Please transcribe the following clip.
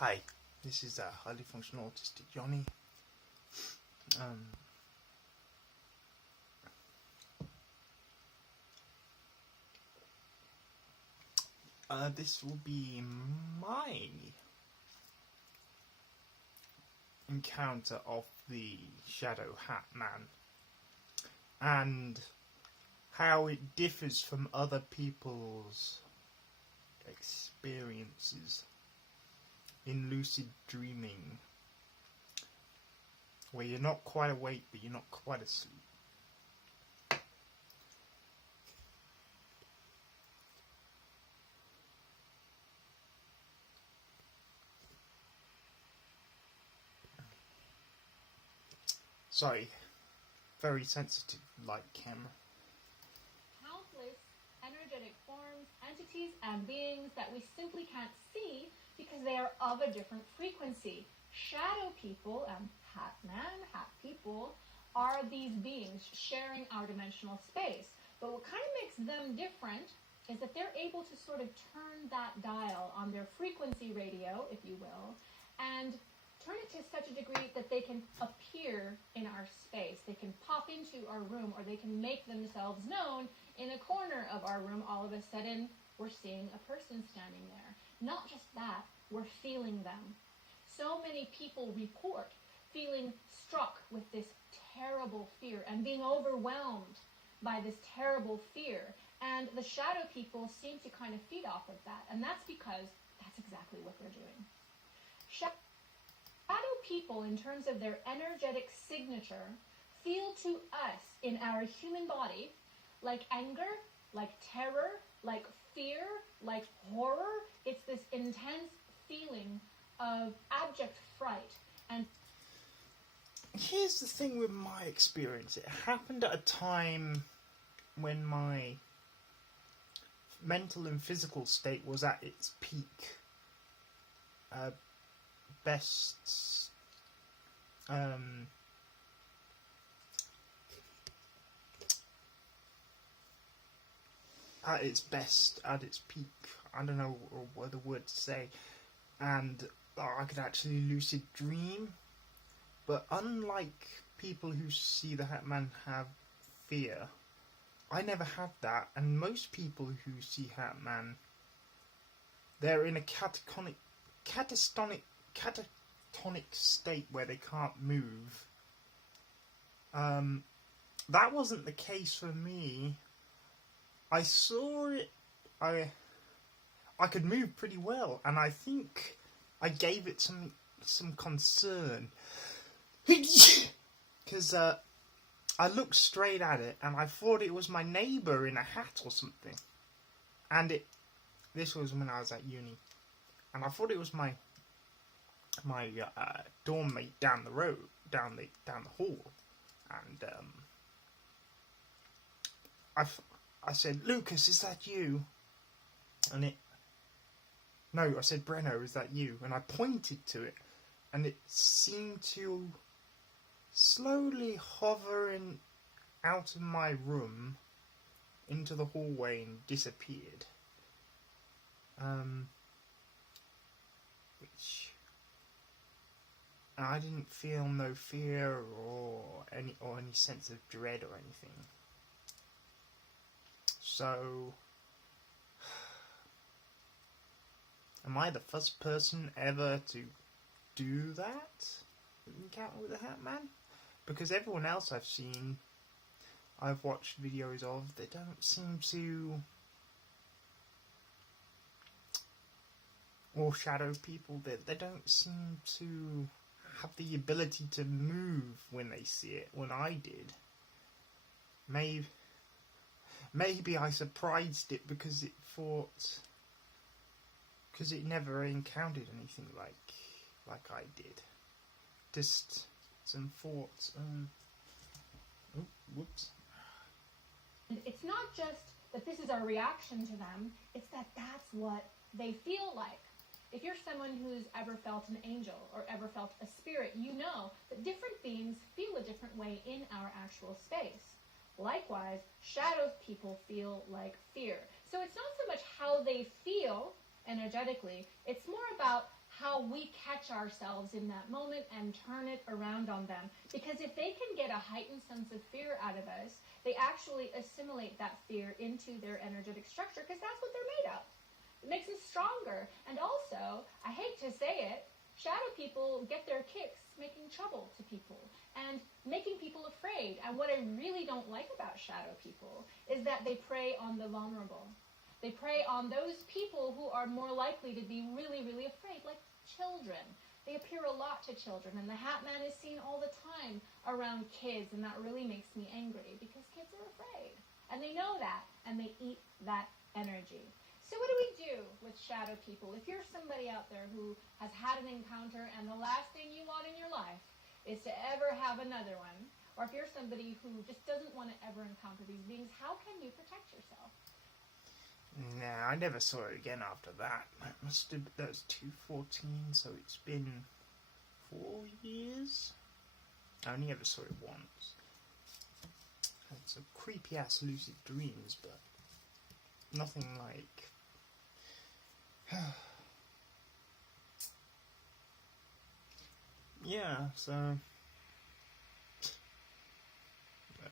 Hi, this is highly functional autistic Johnny. This will be my encounter of the Shadow Hat Man and how it differs from other people's experiences in lucid dreaming, where you're not quite awake but you're not quite asleep. Sorry, very sensitive light camera. Countless energetic forms, entities, and beings that we simply can't see because they are of a different frequency. Shadow people, Hat Man, Hat people, are these beings sharing our dimensional space. But what kind of makes them different is that they're able to sort of turn that dial on their frequency radio, if you will, and turn it to such a degree that they can appear in our space. They can pop into our room, or they can make themselves known in a corner of our room. All of a sudden, we're seeing a person standing there. Not just that, we're feeling them. So many people report feeling struck with this terrible fear and being overwhelmed by this terrible fear. And the shadow people seem to kind of feed off of that. And that's because that's exactly what they're doing. Shadow people, in terms of their energetic signature, feel to us in our human body like anger, like terror, like fear, like horror. It's this intense feeling of abject fright. And here's the thing with my experience. It happened at a time when my mental and physical state was at its peak. At its best, at its peak. I don't know what the word to say. And I could actually lucid dream. But unlike people who see the Hat Man have fear, I never had that. And most people who see Hat Man, they're in a catatonic state where they can't move. That wasn't the case for me. I saw it. I could move pretty well, and I think I gave it some concern because I looked straight at it and I thought it was my neighbour in a hat or something. And this was when I was at uni, and I thought it was my dorm mate down the road, down the hall, and I said, "Lucas, is that you?" And no, I said, "Breno, is that you?" And I pointed to it, and it seemed to slowly hover out of my room into the hallway and disappeared. Which I didn't feel no fear or any sense of dread or anything. So, am I the first person ever to do that? Encounter with the Hat Man? Because everyone else I've watched videos of, they don't seem to, or shadow people, they don't seem to have the ability to move when they see it, when I did. Maybe I surprised it because it never encountered anything like I did. Just some thoughts. Whoops. it's not just that this is our reaction to them, it's that that's what they feel like. If you're someone who's ever felt an angel or ever felt a spirit, you know that different beings feel a different way in our actual space. Likewise, shadow people feel like fear. So it's not so much how they feel energetically, it's more about how we catch ourselves in that moment and turn it around on them. Because if they can get a heightened sense of fear out of us, they actually assimilate that fear into their energetic structure, because that's what they're made of. It makes them stronger. And also, I hate to say it, shadow people get their kicks making trouble to people and making people afraid. And what I really don't like about shadow people is that they prey on the vulnerable. They prey on those people who are more likely to be really, really afraid, like children. They appear a lot to children, and the Hat Man is seen all the time around kids, and that really makes me angry because kids are afraid. And they know that, and they eat that energy. So what do we do with shadow people? If you're somebody out there who has had an encounter and the last thing you want in your life is to ever have another one, or if you're somebody who just doesn't want to ever encounter these beings, how can you protect yourself? Nah, I never saw it again after that. That was 2014, so it's been 4 years? I only ever saw it once. It's a creepy ass lucid dreams, but nothing like... yeah, so